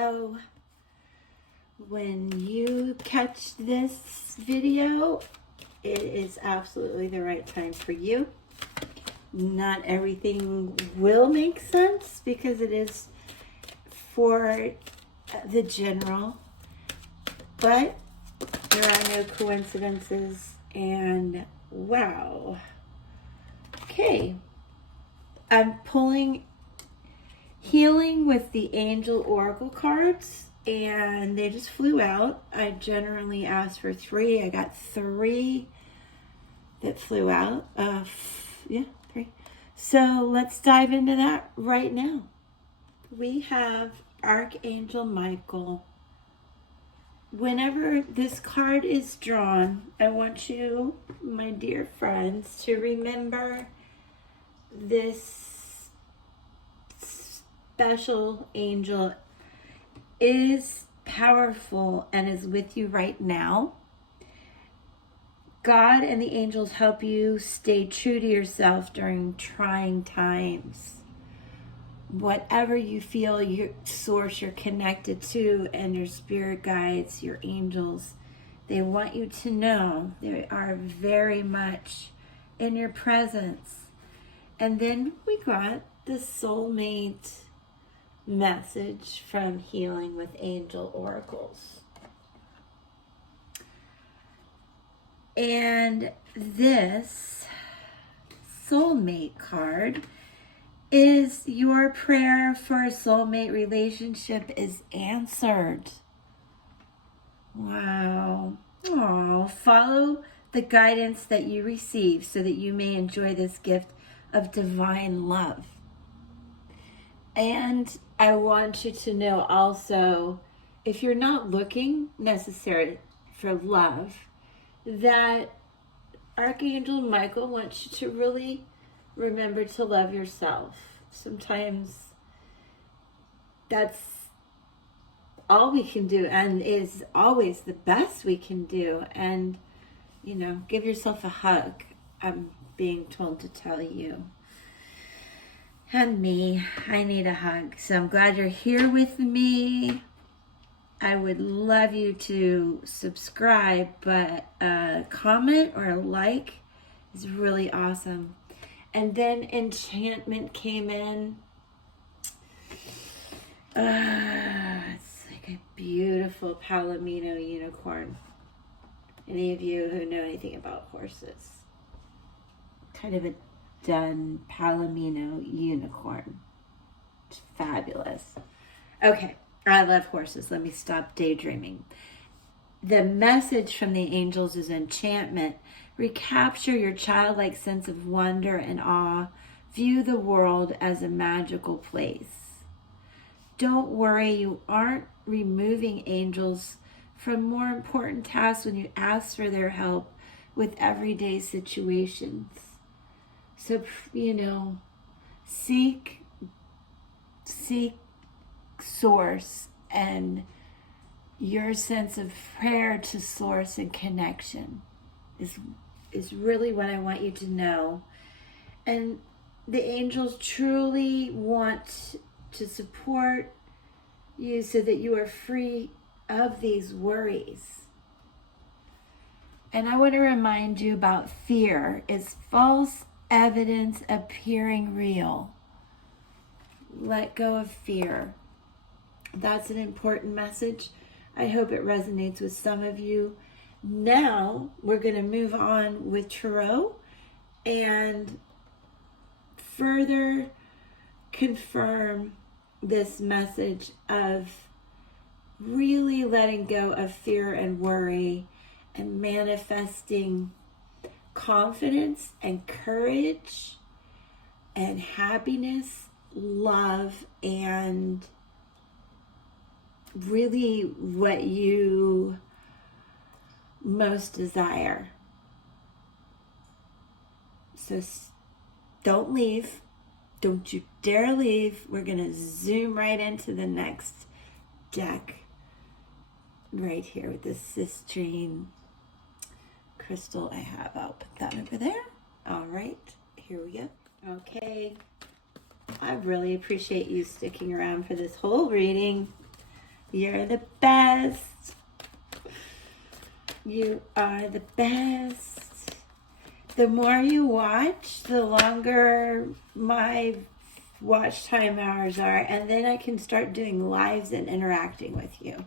So when you catch this video, it is absolutely the right time for you. Not everything will make sense because it is for the general, but there are no coincidences, and wow. Okay, I'm pulling Healing with the Angel Oracle cards, and they just flew out. I generally ask for 3. I got 3 that flew out. Yeah, 3. So let's dive into that right now. We have Archangel Michael. Whenever this card is drawn, I want you, my dear friends, to remember this special angel is powerful and is with you right now. God and the angels help you stay true to yourself during trying times. Whatever you feel, your source you're connected to, and your spirit guides, your angels, they want you to know they are very much in your presence. And then we got the soulmate message from Healing with Angel Oracles. And this soulmate card is your prayer for a soulmate relationship is answered. Wow. Oh, follow the guidance that you receive so that you may enjoy this gift of divine love. And I want you to know also, if you're not looking necessarily for love, that Archangel Michael wants you to really remember to love yourself. Sometimes that's all we can do, and is always the best we can do. And, you know, give yourself a hug. I'm being told to tell you. And me, I need a hug. So I'm glad you're here with me. I would love you to subscribe, but a comment or a like is really awesome. And then enchantment came in. It's like a beautiful Palomino unicorn. Any of you who know anything about horses? Kind of a done Palomino unicorn. It's fabulous. Okay, I love horses. Let me stop daydreaming. The message from the angels is enchantment. Recapture your childlike sense of wonder and awe. View the world as a magical place. Don't worry, you aren't removing angels from more important tasks when you ask for their help with everyday situations. So, you know, seek source, and your sense of prayer to source and connection is really what I want you to know. And the angels truly want to support you so that you are free of these worries. And I want to remind you about fear is false evidence appearing real. Let go of fear. That's an important message. I hope it resonates with some of you. Now we're going to move on with Tarot and further confirm this message of really letting go of fear and worry and manifesting confidence and courage and happiness, love, and really what you most desire. So don't leave. Don't you dare leave. We're going to zoom right into the next deck right here with this cistrine crystal I have. I'll put that over there. All right, here we go. Okay, I really appreciate you sticking around for this whole reading. You're the best. You are the best. The more you watch, the longer my watch time hours are, and then I can start doing lives and interacting with you.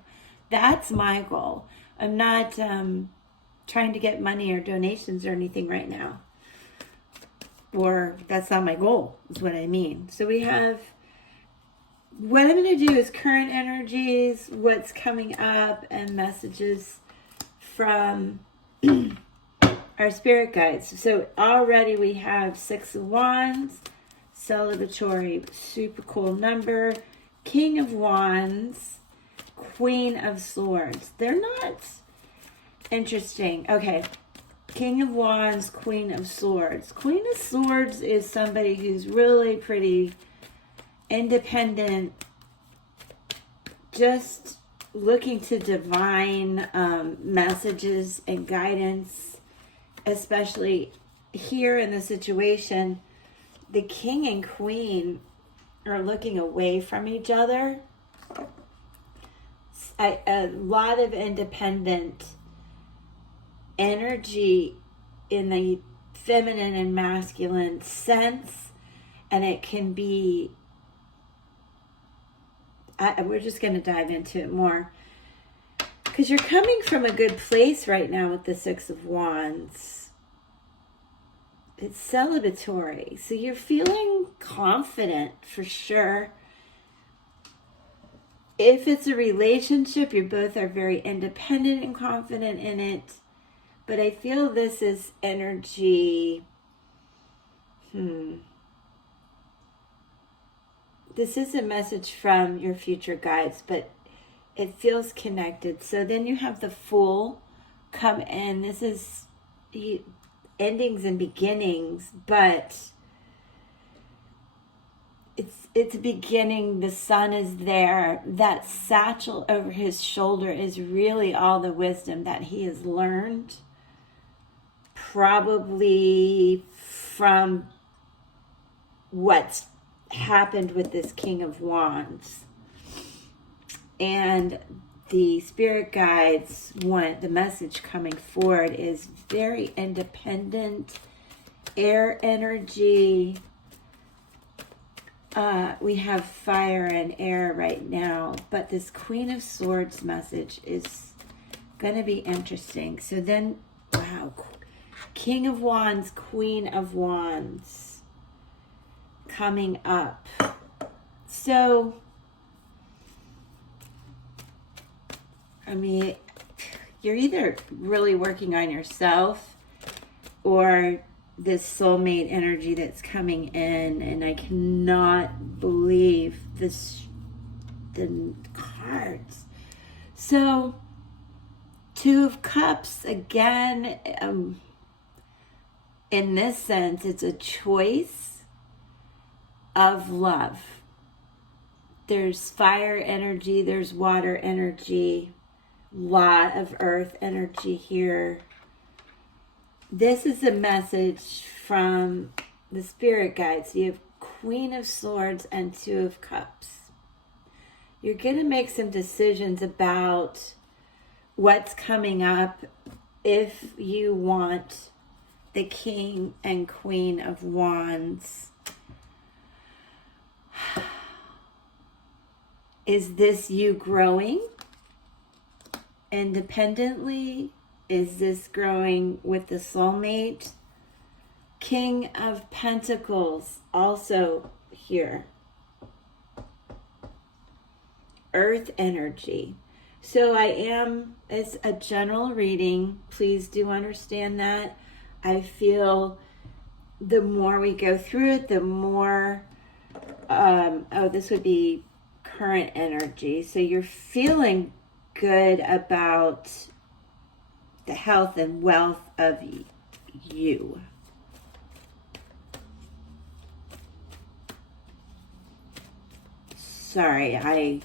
That's my goal. I'm not trying to get money or donations or anything right now. Or that's not my goal, is what I mean. So we have, what I'm going to do is current energies, what's coming up, and messages from our spirit guides. So already we have 6 of Wands, celebratory, super cool number, King of Wands, Queen of Swords. They're not interesting. Okay. King of Wands, Queen of Swords. Queen of Swords is somebody who's really pretty independent, just looking to divine messages and guidance, especially here in the situation. The king and queen are looking away from each other. A lot of independent energy in the feminine and masculine sense, and it can be, we're just going to dive into it more, because you're coming from a good place right now with the 6 of Wands. It's celebratory, so you're feeling confident for sure. If it's a relationship, you both are very independent and confident in it. But I feel this is energy. This is a message from your future guides, but it feels connected. So then you have the Fool come in. This is endings and beginnings, but it's a beginning. The sun is there. That satchel over his shoulder is really all the wisdom that he has learned, probably from what's happened with this King of Wands. And the spirit guides want the message coming forward is very independent, air energy. We have fire and air right now, but this Queen of Swords message is going to be interesting. So then, wow, King of Wands, Queen of Wands coming up. So, I mean, you're either really working on yourself or this soulmate energy that's coming in, and I cannot believe this, the cards. So, 2 of Cups, again, in this sense, it's a choice of love. There's fire energy, there's water energy, lot of earth energy here. This is a message from the spirit guides. You have Queen of Swords and 2 of Cups. You're going to make some decisions about what's coming up if you want the King and Queen of Wands. Is this you growing independently? Is this growing with the soulmate? King of Pentacles also here. Earth energy. So it's a general reading. Please do understand that. I feel the more we go through it, the more, this would be current energy. So you're feeling good about the health and wealth of you. Sorry, I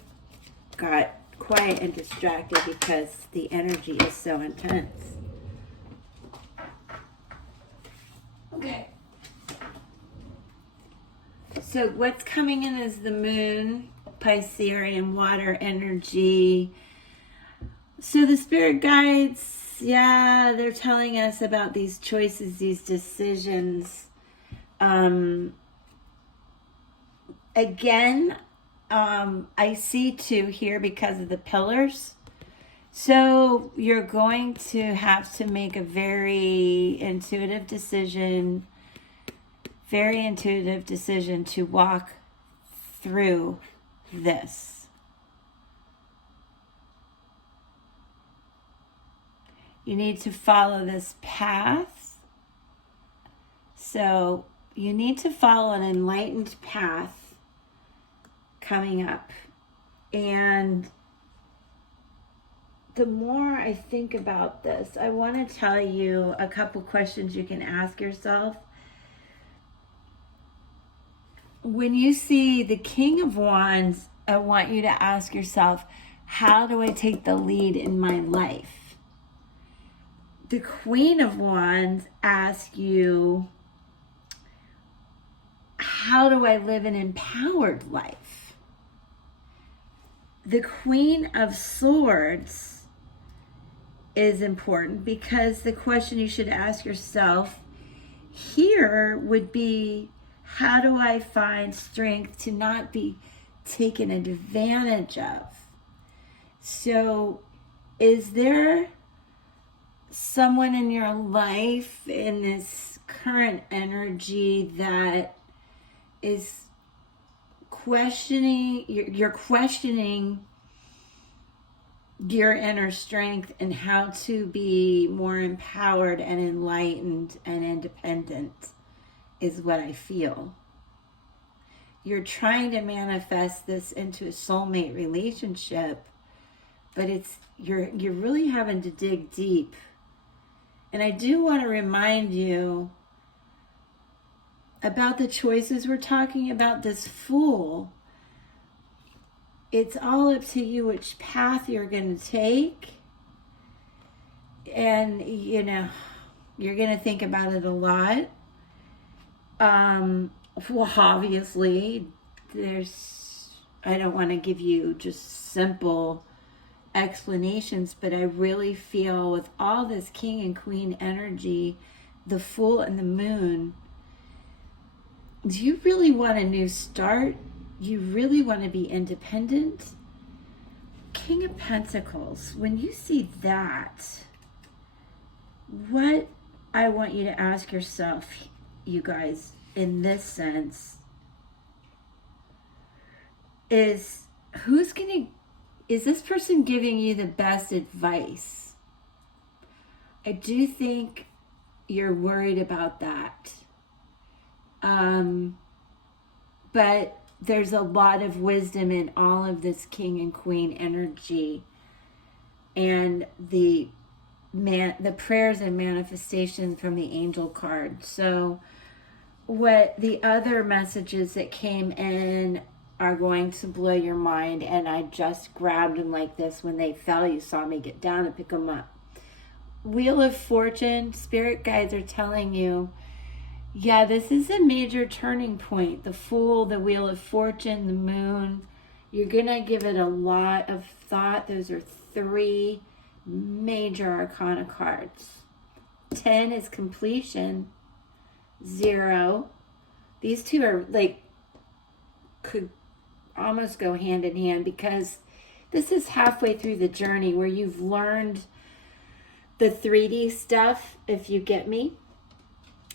got quiet and distracted because the energy is so intense. Okay. So what's coming in is the Moon, Piscean water energy. So the spirit guides, yeah, they're telling us about these choices, these decisions. Again, I see 2 here because of the pillars. So you're going to have to make a very intuitive decision to walk through this. You need to follow this path. So you need to follow an enlightened path coming up. And the more I think about this, I want to tell you a couple questions you can ask yourself. When you see the King of Wands, I want you to ask yourself, how do I take the lead in my life? The Queen of Wands asks you, how do I live an empowered life? The Queen of Swords is important because the question you should ask yourself here would be, how do I find strength to not be taken advantage of? So is there someone in your life in this current energy that is questioning, you're questioning your inner strength and how to be more empowered and enlightened and independent, is what I feel. You're trying to manifest this into a soulmate relationship, but you're really having to dig deep. And I do want to remind you about the choices we're talking about. This Fool, it's all up to you which path you're going to take. And, you're going to think about it a lot. Well, obviously, I don't want to give you just simple explanations, but I really feel with all this King and Queen energy, the Fool and the Moon, do you really want a new start? You really want to be independent? King of Pentacles, when you see that, what I want you to ask yourself, you guys, in this sense, is is this person giving you the best advice? I do think you're worried about that. But there's a lot of wisdom in all of this King and Queen energy, and the prayers and manifestation from the angel card. So what the other messages that came in are going to blow your mind, and I just grabbed them like this. When they fell, you saw me get down and pick them up. Wheel of Fortune, spirit guides are telling you, yeah, this is a major turning point. The Fool, the Wheel of Fortune, the Moon. You're going to give it a lot of thought. Those are 3 major arcana cards. 10 is completion. 0. These 2 are could almost go hand in hand, because this is halfway through the journey where you've learned the 3D stuff, if you get me.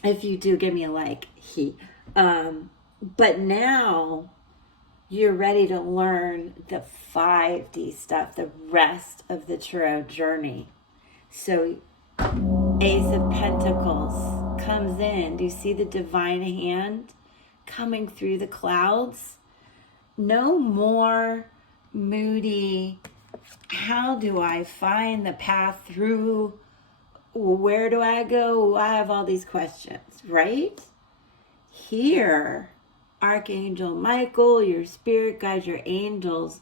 If you do, give me a like. But now you're ready to learn the 5D stuff, the rest of the tarot journey. So Ace of Pentacles comes in. Do you see the divine hand coming through the clouds? No more moody, how do I find the path through? Where do I go? I have all these questions, right? Here, Archangel Michael, your spirit guides, your angels,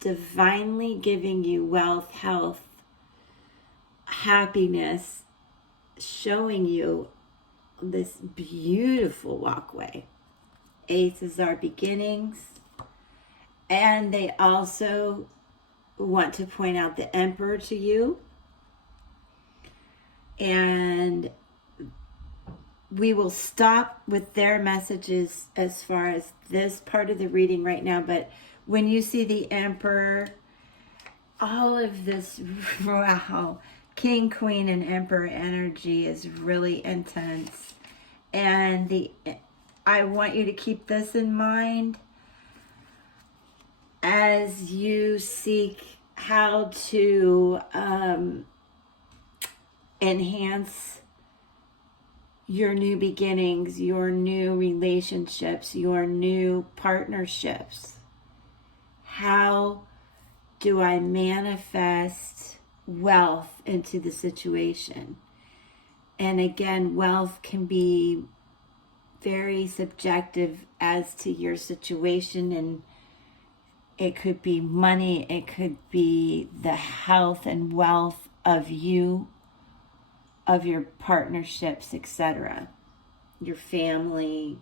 divinely giving you wealth, health, happiness, showing you this beautiful walkway. Aces are beginnings. And they also want to point out the Emperor to you. And we will stop with their messages as far as this part of the reading right now. But when you see the Emperor, all of this, wow, King, Queen, and Emperor energy is really intense. And I want you to keep this in mind as you seek how to enhance your new beginnings, your new relationships, your new partnerships. How do I manifest wealth into the situation? And again, wealth can be very subjective as to your situation, and it could be money, it could be the health and wealth of you, of your partnerships, etc., your family.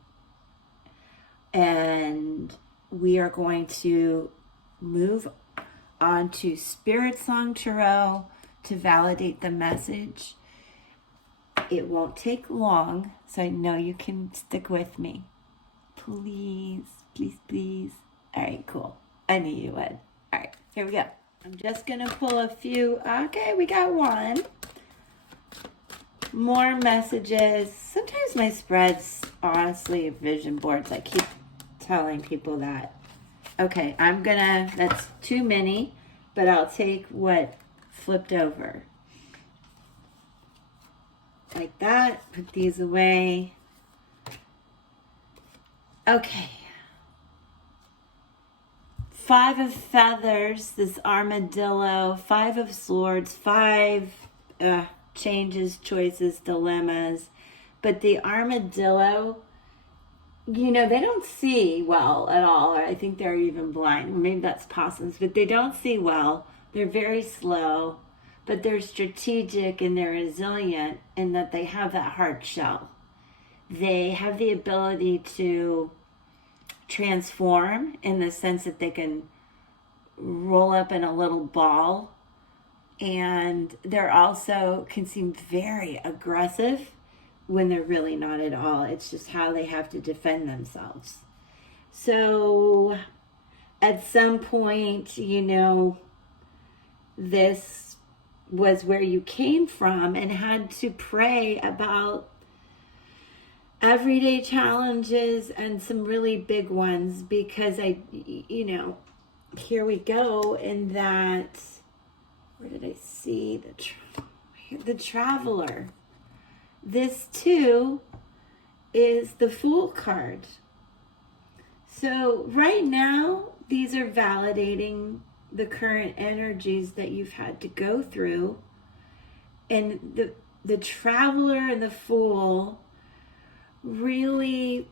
And we are going to move on to Spiritsong Tarot to validate the message. It won't take long, so I know you can stick with me. Please, please, please. All right, cool. I knew you would. All right, here we go. I'm just going to pull a few. Okay, we got one. More messages. Sometimes my spreads, honestly, vision boards. I keep telling people that. Okay, that's too many, but I'll take what flipped over. Like that. Put these away. Okay. 5 of Feathers, this armadillo. 5 of Swords. 5 changes, choices, dilemmas. But the armadillo, they don't see well at all. Or I think they're even blind. Maybe that's possums, but they don't see well. They're very slow. But they're strategic and they're resilient in that they have that hard shell. They have the ability to transform in the sense that they can roll up in a little ball. And they're also can seem very aggressive when they're really not at all. It's just how they have to defend themselves. So at some point, this was where you came from and had to pray about everyday challenges and some really big ones, because here we go in that, where did I see the Traveler? This too is the Fool card. So right now, these are validating the current energies that you've had to go through. And the Traveler and the Fool really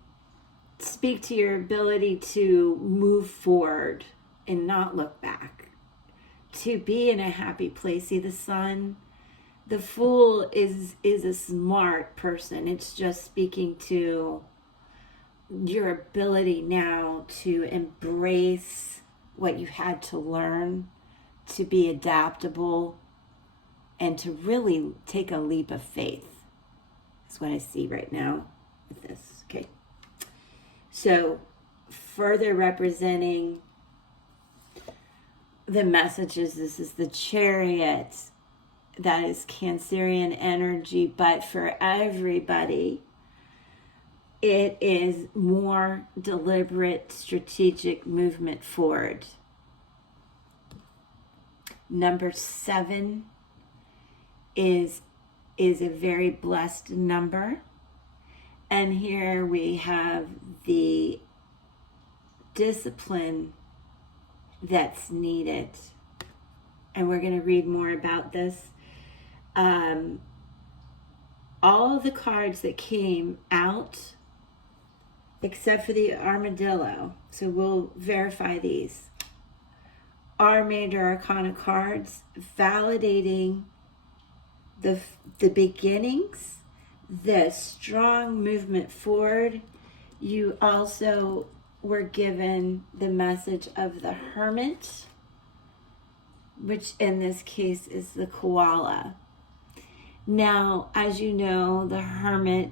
speak to your ability to move forward and not look back, to be in a happy place. See the Sun? The Fool is a smart person. It's just speaking to your ability now to embrace what you had to learn, to be adaptable, and to really take a leap of faith. That's what I see right now with this. Okay. So further representing the messages, this is the Chariot. That is Cancerian energy, but for everybody, it is more deliberate, strategic movement forward. Number 7 is a very blessed number. And here we have the discipline that's needed. And we're going to read more about this. All of the cards that came out, except for the armadillo, so we'll verify these, are Major Arcana cards validating the beginnings, the strong movement forward. You also we're given the message of the Hermit, which in this case is the koala. Now, as you know, the Hermit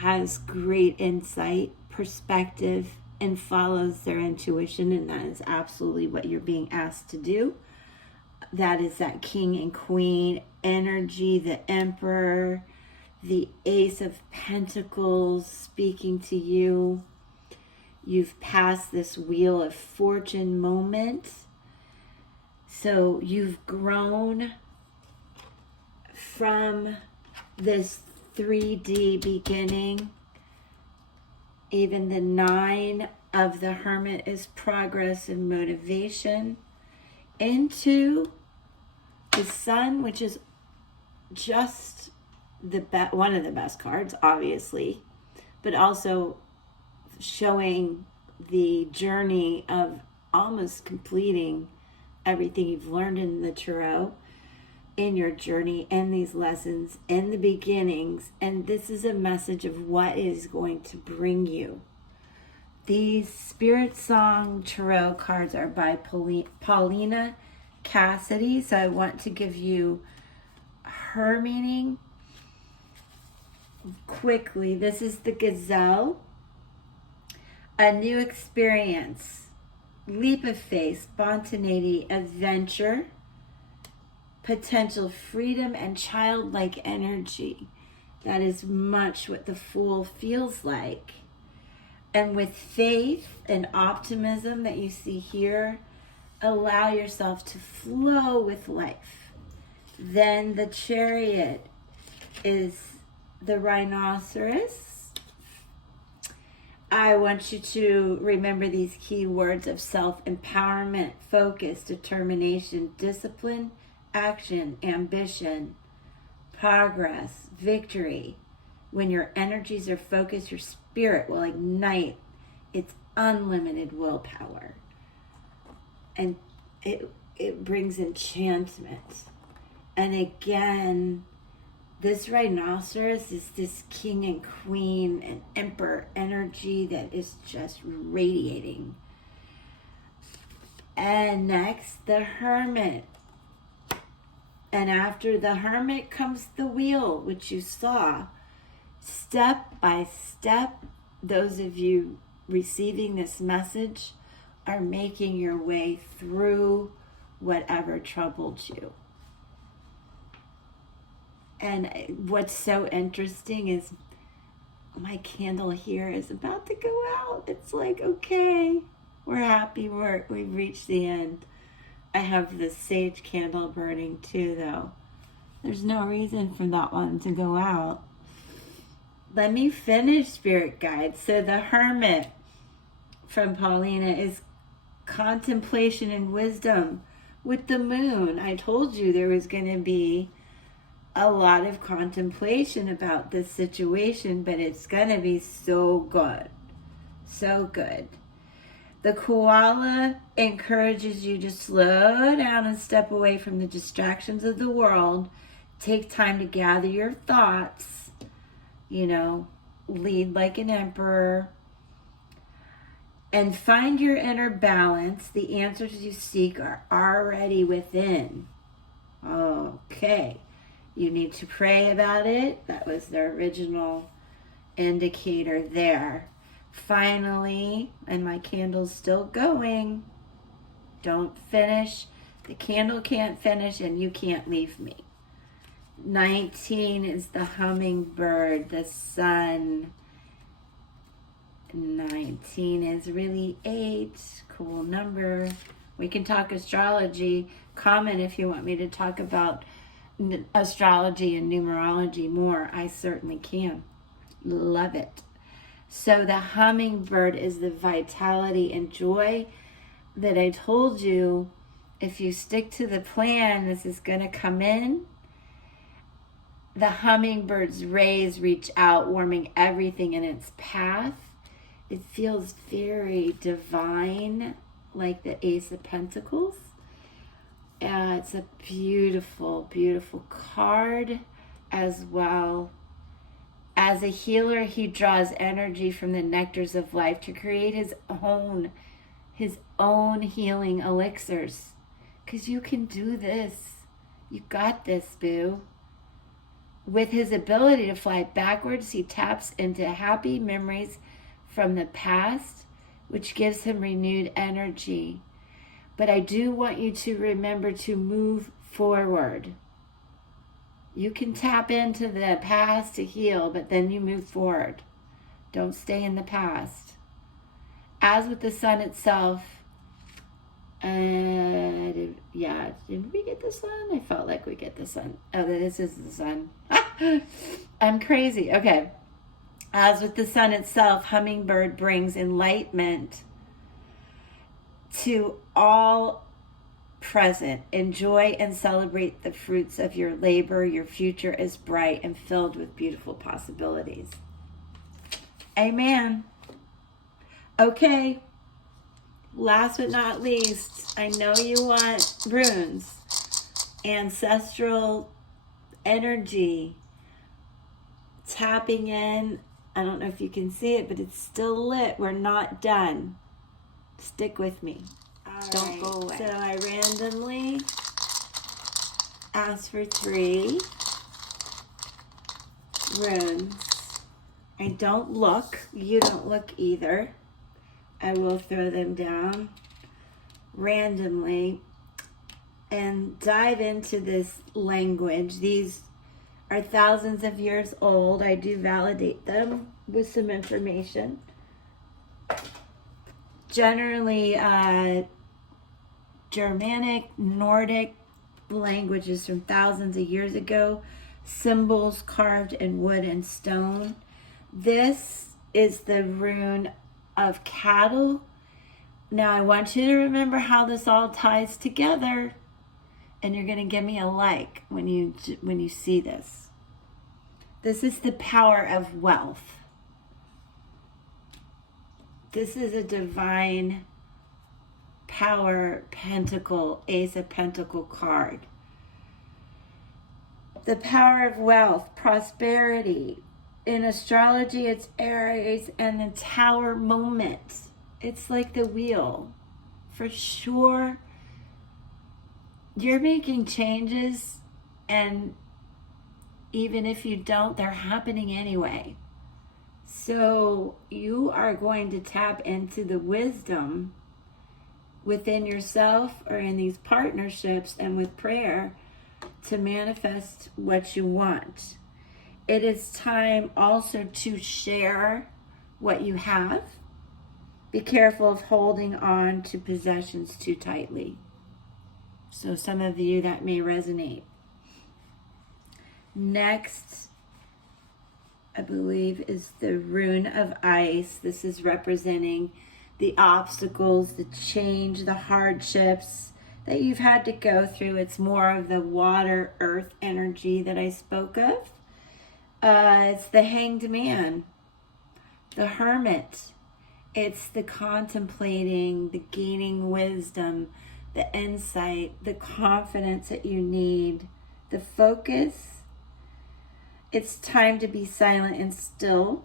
has great insight, perspective, and follows their intuition, and that is absolutely what you're being asked to do. That is that king and queen energy, the emperor, the ace of pentacles speaking to you. You've passed this wheel of fortune moment. So you've grown from this 3D beginning. Even the 9 of the Hermit is progress and motivation, into the Sun, which is just one of the best cards, obviously, but also showing the journey of almost completing everything you've learned in the Tarot, in your journey, and these lessons and the beginnings. And this is a message of what is going to bring you. These Spiritsong Tarot cards are by Paulina Cassidy, so I want to give you her meaning quickly. This is the Gazelle, a new experience, leap of faith, spontaneity, adventure, potential freedom, and childlike energy. That is much what the Fool feels like. And with faith and optimism that you see here, allow yourself to flow with life. Then the Chariot is the rhinoceros. I want you to remember these key words of self-empowerment, focus, determination, discipline, action, ambition, progress, victory. When your energies are focused, your spirit will ignite its unlimited willpower. And it brings enchantment. And again, this rhinoceros is this king and queen and emperor energy that is just radiating. And next, the Hermit. And after the Hermit comes the Wheel, which you saw. Step by step, those of you receiving this message are making your way through whatever troubled you. And what's so interesting is my candle here is about to go out. It's like, okay, we're happy, we've reached the end. I have this sage candle burning too, though. There's no reason for that one to go out. Let me finish, Spirit Guide. So the Hermit from Paulina is contemplation and wisdom. With the Moon, I told you there was going to be a lot of contemplation about this situation, but it's going to be so good. So good. The Koala encourages you to slow down and step away from the distractions of the world. Take time to gather your thoughts. Lead like an emperor. And find your inner balance. The answers you seek are already within. Okay. You need to pray about it. That was the original indicator there. Finally, and my candle's still going. Don't finish. The candle can't finish and you can't leave me. 19 is the hummingbird, the sun. 19 is really 8. Cool number. We can talk astrology. Comment if you want me to talk about astrology and numerology more. I certainly can. Love it. So the hummingbird is the vitality and joy that I told you. If you stick to the plan, this is going to come in. The hummingbird's rays reach out, warming everything in its path. It feels very divine, like the Ace of Pentacles. It's a beautiful, beautiful card as well. As a healer, he draws energy from the nectars of life to create his own healing elixirs. Because you can do this. You got this, boo. With his ability to fly backwards, he taps into happy memories from the past, which gives him renewed energy. But I do want you to remember to move forward. You can tap into the past to heal, but then you move forward. Don't stay in the past. As with the sun itself, did we get the sun? I felt like we get the sun. Oh, this is the sun. I'm crazy. Okay. As with the sun itself, hummingbird brings enlightenment to all present. Enjoy and celebrate the fruits of your labor. Your future is bright and filled with beautiful possibilities. Amen. Okay. Last but not least, I know you want runes, ancestral energy, tapping in. I don't know if you can see it, but it's still lit. We're not done. Stick with me. Don't go away. So I randomly asked for 3 runes. I don't look. You don't look either. I will throw them down randomly and dive into this language. These are thousands of years old. I do validate them with some information. Generally, Germanic, Nordic languages from thousands of years ago, symbols carved in wood and stone. This is the rune of cattle. Now I want you to remember how this all ties together, and you're going to give me a like when you see this. This is the power of wealth. This is a divine power pentacle, ace of pentacle card. The power of wealth, prosperity. In astrology, it's Aries and the Tower moment. It's like the wheel. For sure, you're making changes, and even if you don't, they're happening anyway. So you are going to tap into the wisdom within yourself or in these partnerships and with prayer to manifest what you want. It is time also to share what you have. Be careful of holding on to possessions too tightly. So some of you, that may resonate. Next, I believe, is the rune of ice. This is representing the obstacles, the change, the hardships that you've had to go through. It's more of the water, earth energy that I spoke of. It's the hanged man, the hermit. It's the contemplating, the gaining wisdom, the insight, the confidence that you need, the focus. It's time to be silent and still.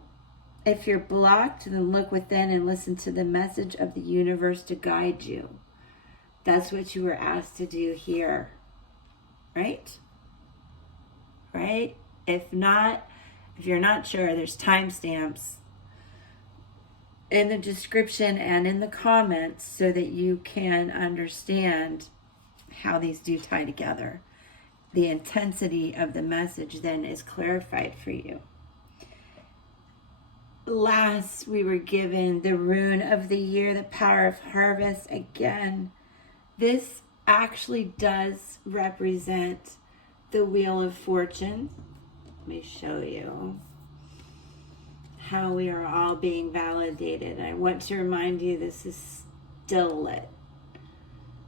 If you're blocked, then look within and listen to the message of the universe to guide you. That's what you were asked to do here, right? Right? If not, if you're not sure, there's timestamps in the description and in the comments so that you can understand how these do tie together. The intensity of the message then is clarified for you. Last, we were given the rune of the year, the power of harvest. Again, this actually does represent the wheel of fortune. Let me show you how we are all being validated. I want to remind you this is still lit.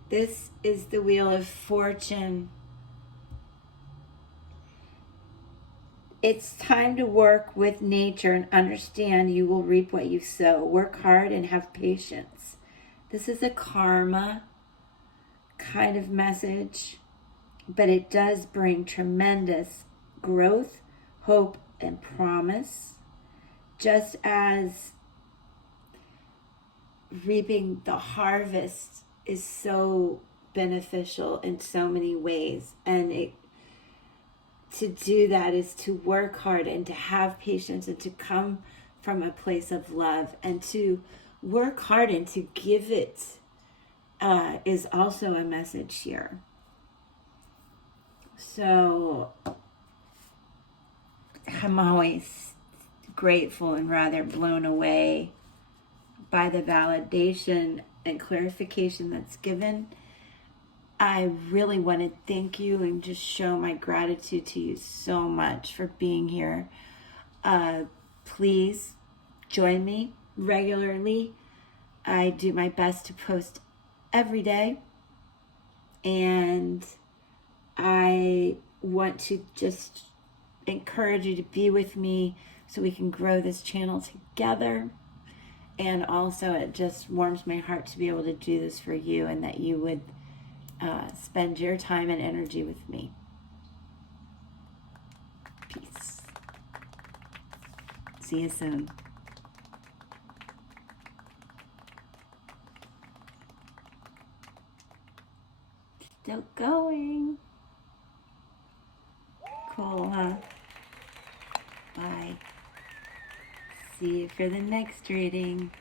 This is the wheel of fortune. It's time to work with nature and understand you will reap what you sow. Work hard and have patience. This is a karma kind of message, but it does bring tremendous growth, hope, and promise, just as reaping the harvest is so beneficial in so many ways. And to do that is to work hard and to have patience and to come from a place of love and to work hard and to give it is also a message here. So I'm always grateful and rather blown away by the validation and clarification that's given. I really want to thank you and just show my gratitude to you so much for being here. Please join me regularly. I do my best to post every day, and I want to just encourage you to be with me so we can grow this channel together. And also, it just warms my heart to be able to do this for you, and that you would spend your time and energy with me. Peace. See you soon. Still going. Cool, huh? Bye. See you for the next reading.